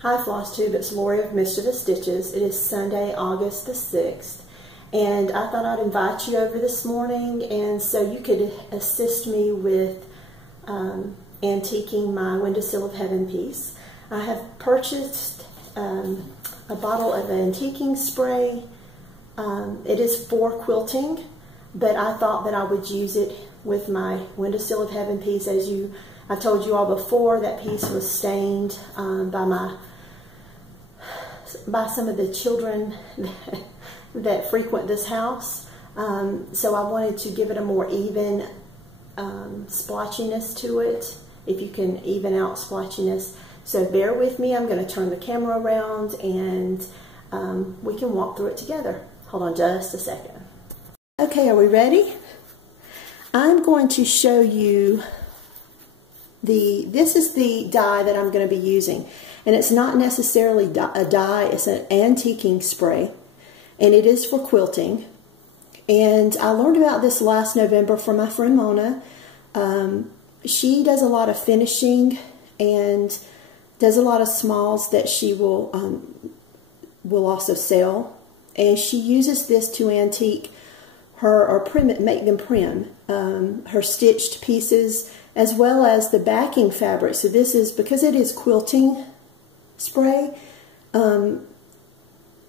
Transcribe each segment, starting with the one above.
Hi Flosstube, it's Lori of Mischievous Stitches. It is Sunday, August the 6th, and I thought I'd invite you over this morning and so you could assist me with antiquing my Windowsill of Heaven piece. I have purchased a bottle of antiquing spray. It is for quilting, but I thought that I would use it with my Windowsill of Heaven piece. As I told you all before, that piece was stained by some of the children that frequent this house. So I wanted to give it a more even splotchiness to it, if you can even out splotchiness. So bear with me, I'm going to turn the camera around and we can walk through it together. Hold on just a second. Okay, are we ready? I'm going to show you this is the die that I'm going to be using. And it's not necessarily a dye, it's an antiquing spray. And it is for quilting. And I learned about this last November from my friend Mona. She does a lot of finishing and does a lot of smalls that she will also sell. And she uses this to antique her, or make them prim, her stitched pieces, as well as the backing fabric. So this is, because it is quilting spray,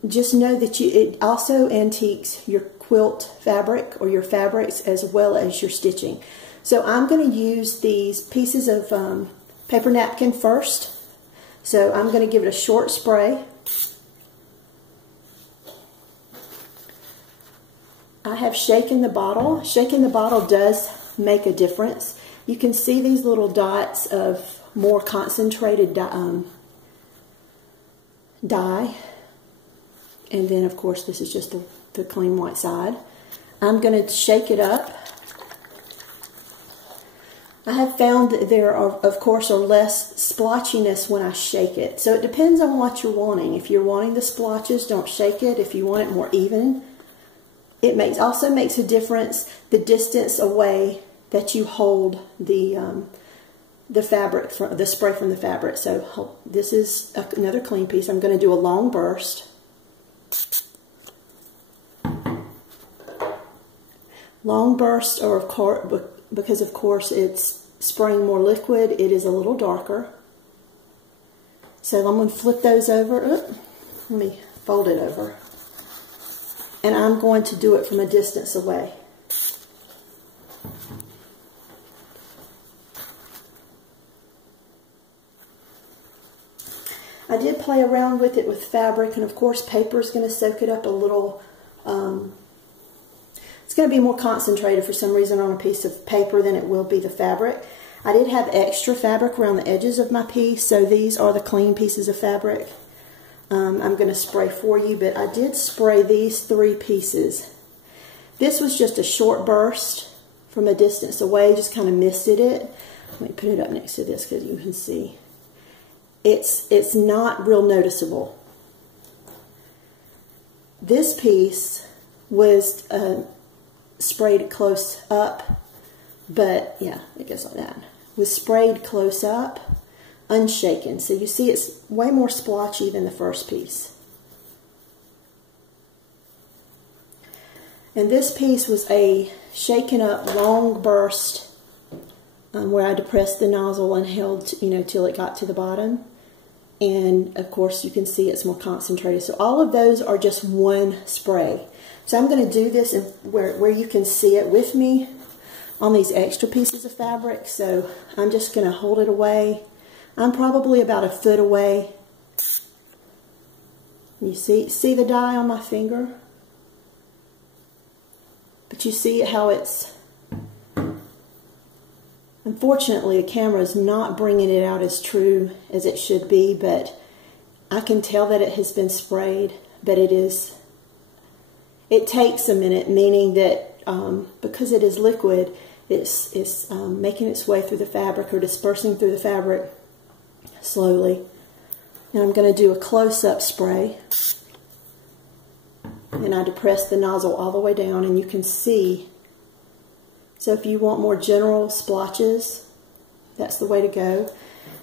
just know that it also antiques your quilt fabric or your fabrics as well as your stitching. So I'm going to use these pieces of paper napkin first. So I'm going to give it a short spray. I have shaken the bottle. Shaking the bottle does make a difference. You can see these little dots of more concentrated dye. And then, of course, this is just the clean white side. I'm going to shake it up. I have found that there are, of course, are less splotchiness when I shake it. So it depends on what you're wanting. If you're wanting the splotches, don't shake it. If you want it more even, it also makes a difference the distance away that you hold the fabric, the spray from the fabric. So this is another clean piece. I'm going to do a long burst. Long burst, or of course, because of course it's spraying more liquid, it is a little darker. So I'm going to flip those over. Let me fold it over. And I'm going to do it from a distance away. I did play around with it with fabric, and of course paper is going to soak it up a little. It's going to be more concentrated for some reason on a piece of paper than it will be the fabric. I did have extra fabric around the edges of my piece, so these are the clean pieces of fabric. I'm going to spray for you, but I did spray these 3 pieces. This was just a short burst from a distance away, just kind of misted it. Let me put it up next to this because you can see. It's not real noticeable. This piece was sprayed close up, but yeah, it goes like that. Was sprayed close up, unshaken. So you see it's way more splotchy than the first piece. And this piece was a shaken up long burst where I depressed the nozzle and held, till it got to the bottom. And of course you can see it's more concentrated. So all of those are just one spray. So I'm going to do this where you can see it with me on these extra pieces of fabric. So I'm just going to hold it away. I'm probably about a foot away. You see the dye on my finger? But you see how it's... Unfortunately, the camera is not bringing it out as true as it should be, but I can tell that it has been sprayed, but it takes a minute, meaning that because it is liquid, it's making its way through the fabric or dispersing through the fabric slowly. And I'm going to do a close-up spray. And I depress the nozzle all the way down, and you can see. So if you want more general splotches, that's the way to go.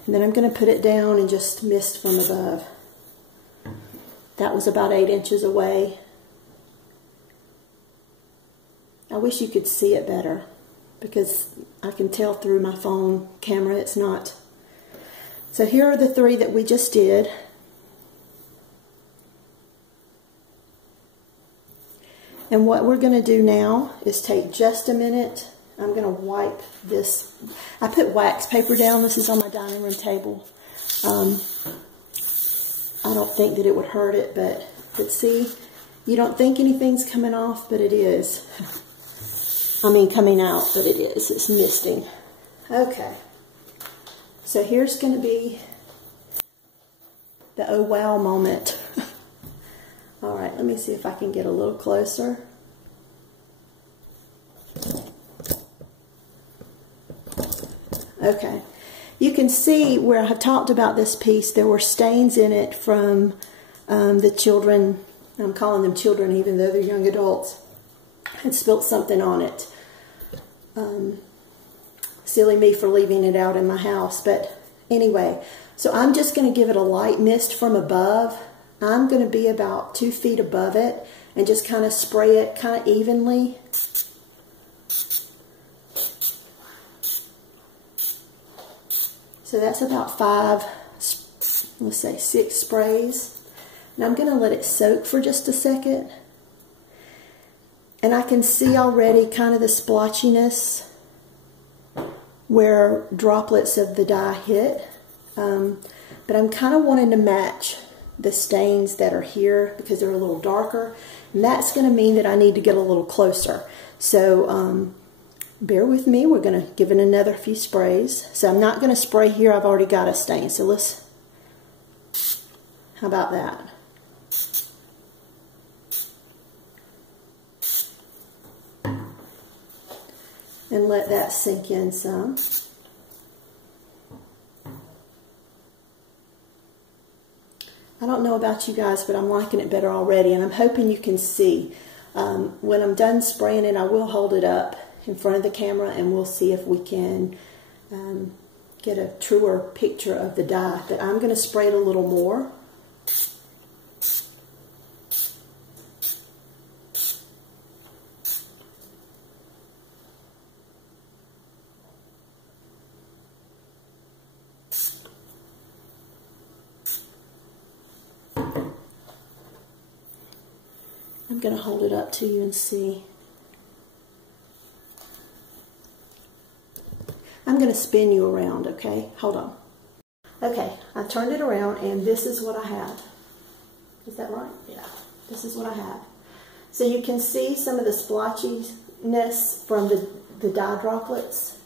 And then I'm going to put it down and just mist from above. That was about 8 inches away. I wish you could see it better because I can tell through my phone camera it's not. So here are the 3 that we just did. And what we're going to do now is take just a minute. I'm going to wipe this. I put wax paper down. This is on my dining room table. I don't think that it would hurt it, but see, you don't think anything's coming off, but it is. I mean, coming out, but it is. It's misting. Okay. So here's going to be the oh wow moment. All right, let me see if I can get a little closer. Okay, you can see where I have talked about this piece, there were stains in it from the children. I'm calling them children even though they're young adults. Had spilt something on it. Silly me for leaving it out in my house, but anyway, so I'm just going to give it a light mist from above. I'm going to be about 2 feet above it and just kind of spray it kind of evenly. So that's about 5, let's say 6 sprays. And I'm going to let it soak for just a second. And I can see already kind of the splotchiness where droplets of the dye hit. But I'm kind of wanting to match the stains that are here because they're a little darker. And that's going to mean that I need to get a little closer. So bear with me. We're going to give it another few sprays. So I'm not going to spray here. I've already got a stain. So how about that? And let that sink in some. I don't know about you guys, but I'm liking it better already, and I'm hoping you can see. When I'm done spraying it, I will hold it up in front of the camera, and we'll see if we can get a truer picture of the dye. But I'm going to spray it a little more. I'm going to hold it up to you and see. I'm going to spin you around, okay? Hold on. Okay, I turned it around and this is what I have. Is that right? Yeah, this is what I have. So you can see some of the splotchiness from the dye droplets.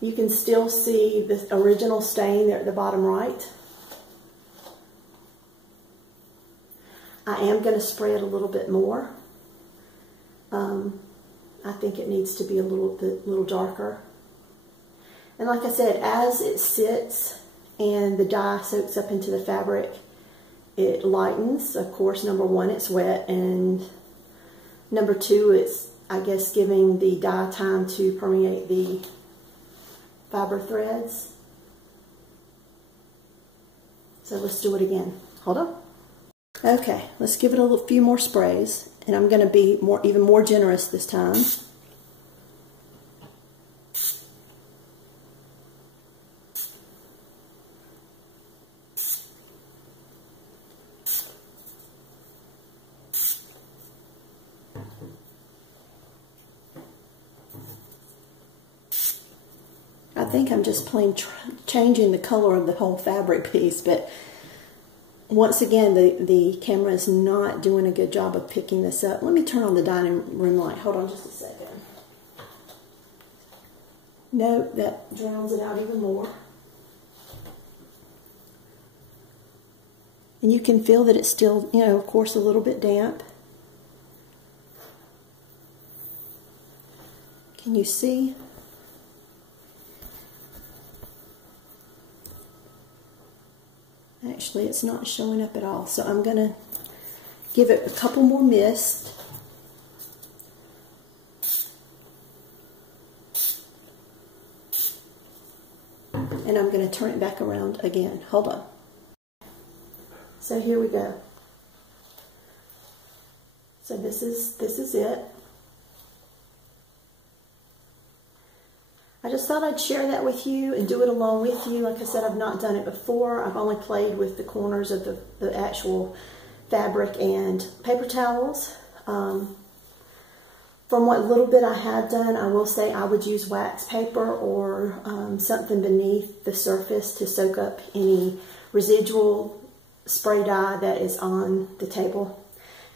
You can still see the original stain there at the bottom right. I am going to spray it a little bit more. I think it needs to be a little darker. And like I said, as it sits and the dye soaks up into the fabric, it lightens. Of course, number 1, it's wet, and number 2, it's, I guess, giving the dye time to permeate the fiber threads. So let's do it again. Hold on. Okay, let's give it a few more sprays, and I'm going to be even more generous this time. I think I'm just plain changing the color of the whole fabric piece, but once again, the camera is not doing a good job of picking this up. Let me turn on the dining room light. Hold on just a second. Nope, that drowns it out even more. And you can feel that it's still, you know, of course, a little bit damp. Can you see? Actually, it's not showing up at all, so I'm going to give it a couple more mists. And I'm going to to turn it back around again. Hold on. So here we go. So this is it. I just thought I'd share that with you and do it along with you. Like I said, I've not done it before. I've only played with the corners of the actual fabric and paper towels. From what little bit I have done, I will say I would use wax paper or something beneath the surface to soak up any residual spray dye that is on the table.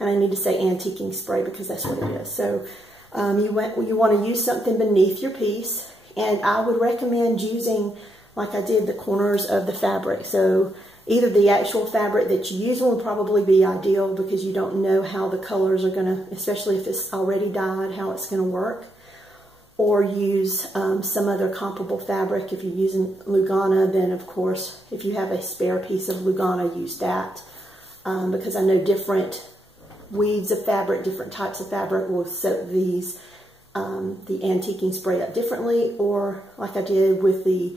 And I need to say antiquing spray because that's what it is. So you want to use something beneath your piece. And I would recommend using, like I did, the corners of the fabric. So either the actual fabric that you use would probably be ideal because you don't know how the colors are going to, especially if it's already dyed, how it's going to work. Or use some other comparable fabric. If you're using Lugana, then of course, if you have a spare piece of Lugana, use that. Because I know different weaves of fabric, different types of fabric will soak these the antiquing spray up differently, or like I did with the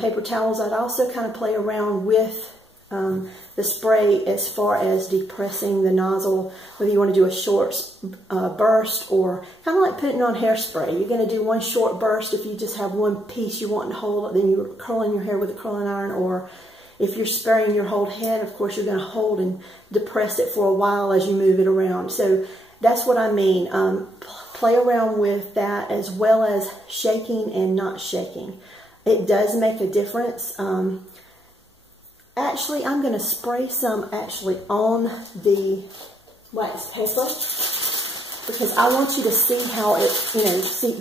paper towels, I'd also kind of play around with the spray as far as depressing the nozzle, whether you want to do a short burst or kind of like putting on hairspray. You're going to do one short burst if you just have one piece you want to hold, then you're curling your hair with a curling iron, or if you're spraying your whole head, of course you're going to hold and depress it for a while as you move it around. So that's what I mean. Play around with that as well as shaking and not shaking. It does make a difference. Actually, I'm going to spray some actually on the wax paper because I want you to see how it,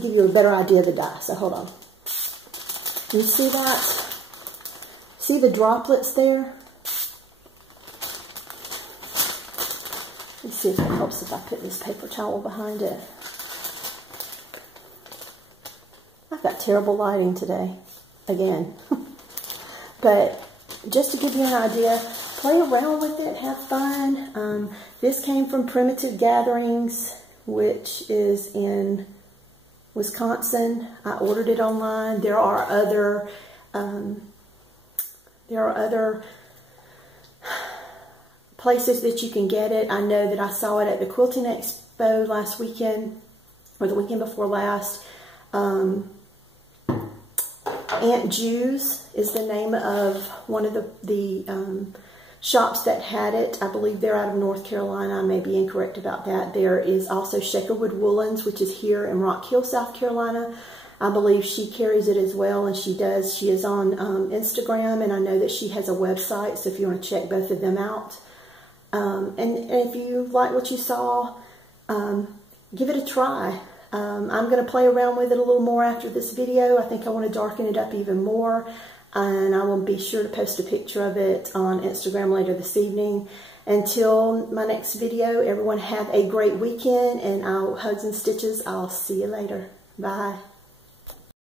give you a better idea of the dye. So hold on. You see that? See the droplets there? Let's see if it helps if I put this paper towel behind it. I've got terrible lighting today, again. But just to give you an idea, play around with it, have fun. This came from Primitive Gatherings, which is in Wisconsin. I ordered it online. There are other places that you can get it. I know that I saw it at the Quilting Expo last weekend, or the weekend before last. Aunt Jew's is the name of one of the shops that had it. I believe they're out of North Carolina. I may be incorrect about that. There is also Shakerwood Woolens, which is here in Rock Hill, South Carolina. I believe she carries it as well, and she is on Instagram, and I know that she has a website, so if you want to check both of them out. And if you like what you saw, give it a try. I'm going to play around with it a little more after this video. I think I want to darken it up even more, and I will be sure to post a picture of it on Instagram later this evening. Until my next video, everyone have a great weekend, and hugs and stitches. I'll see you later. Bye.